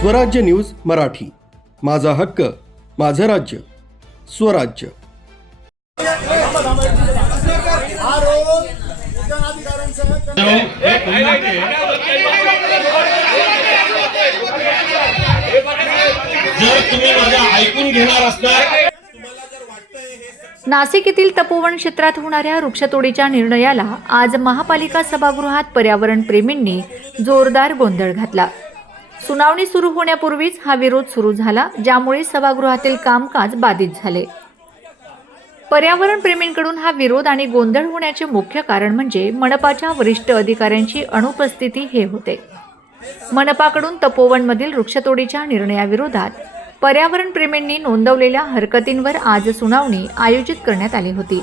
स्वराज्य न्यूज मराठी. माझा हक्क माझं राज्य स्वराज्य. नाशिक येथील तपोवन क्षेत्रात होणाऱ्या वृक्षतोडीच्या निर्णयाला आज महापालिका सभागृहात पर्यावरण प्रेमींनी जोरदार गोंधळ घातला. सुनावणी सुरू होण्यापूर्वीच हा विरोध सुरू झाला ज्यामुळे सभागृहातील कामकाज बाधित झाले. पर्यावरणप्रेमींकडून हा विरोध आणि गोंधळ होण्याचे मुख्य कारण म्हणजे मनपाच्या वरिष्ठ अधिकाऱ्यांची अनुपस्थिती हे होते. मनपाकडून तपोवनमधील वृक्षतोडीच्या निर्णयाविरोधात पर्यावरणप्रेमींनी नोंदवलेल्या हरकतींवर आज सुनावणी आयोजित करण्यात आली होती.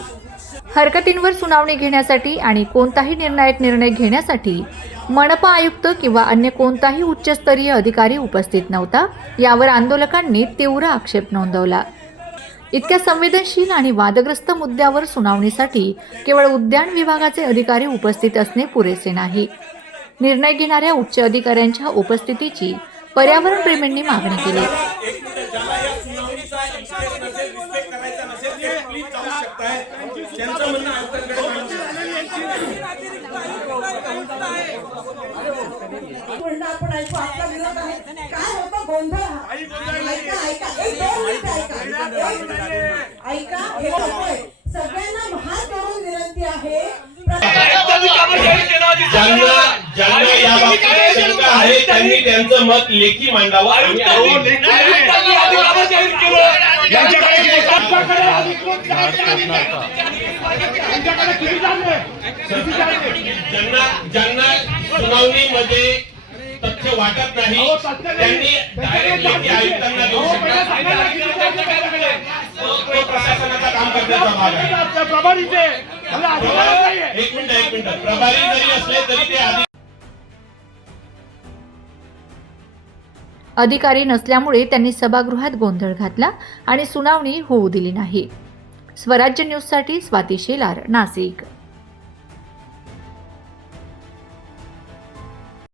हरकतींवर सुनावणी घेण्यासाठी आणि कोणताही निर्णायक निर्णय घेण्यासाठी मनपा आयुक्त किंवा अन्य कोणताही उच्चस्तरीय अधिकारी उपस्थित नव्हता. यावर आंदोलकांनी तीव्र आक्षेप नोंदवला. इतक्या संवेदनशील आणि वादग्रस्त मुद्द्यावर सुनावणीसाठी केवळ उद्यान विभागाचे अधिकारी उपस्थित असणे पुरेसे नाही. निर्णय घेणाऱ्या उच्च अधिकाऱ्यांच्या उपस्थितीची पर्यावरण प्रेमींनी मागणी केली. म्हणणं आपण ऐकू आपला विरोध आहे. काय होतं? गोंधळ हा? ऐका ऐका एक दोन मिनिटं ऐका. हे होतंय. सगळ्यांना हात जोडून विनंती आहे. ज्यांना ज्यांना या बाबतीत शंका आहे त्यांनी त्यांचं मत लेखी मांडावं. आणि आम्ही- ज्यांना सुनावणीमध्ये तथ्य वाटत नाही त्यांनी डायरेक्ट लेखी आयुक्तांना देऊ शकतात प्रशासनाचा काम करण्याचा भाग आहे एक मिनिट एक मिनिट प्रभारी जरी असले तरी अधिकारी नसल्यामुळे त्यांनी सभागृहात गोंधळ घातला आणि सुनावणी होऊ दिली नाही. स्वराज्य न्यूजसाठी स्वाती शेलार नाशिक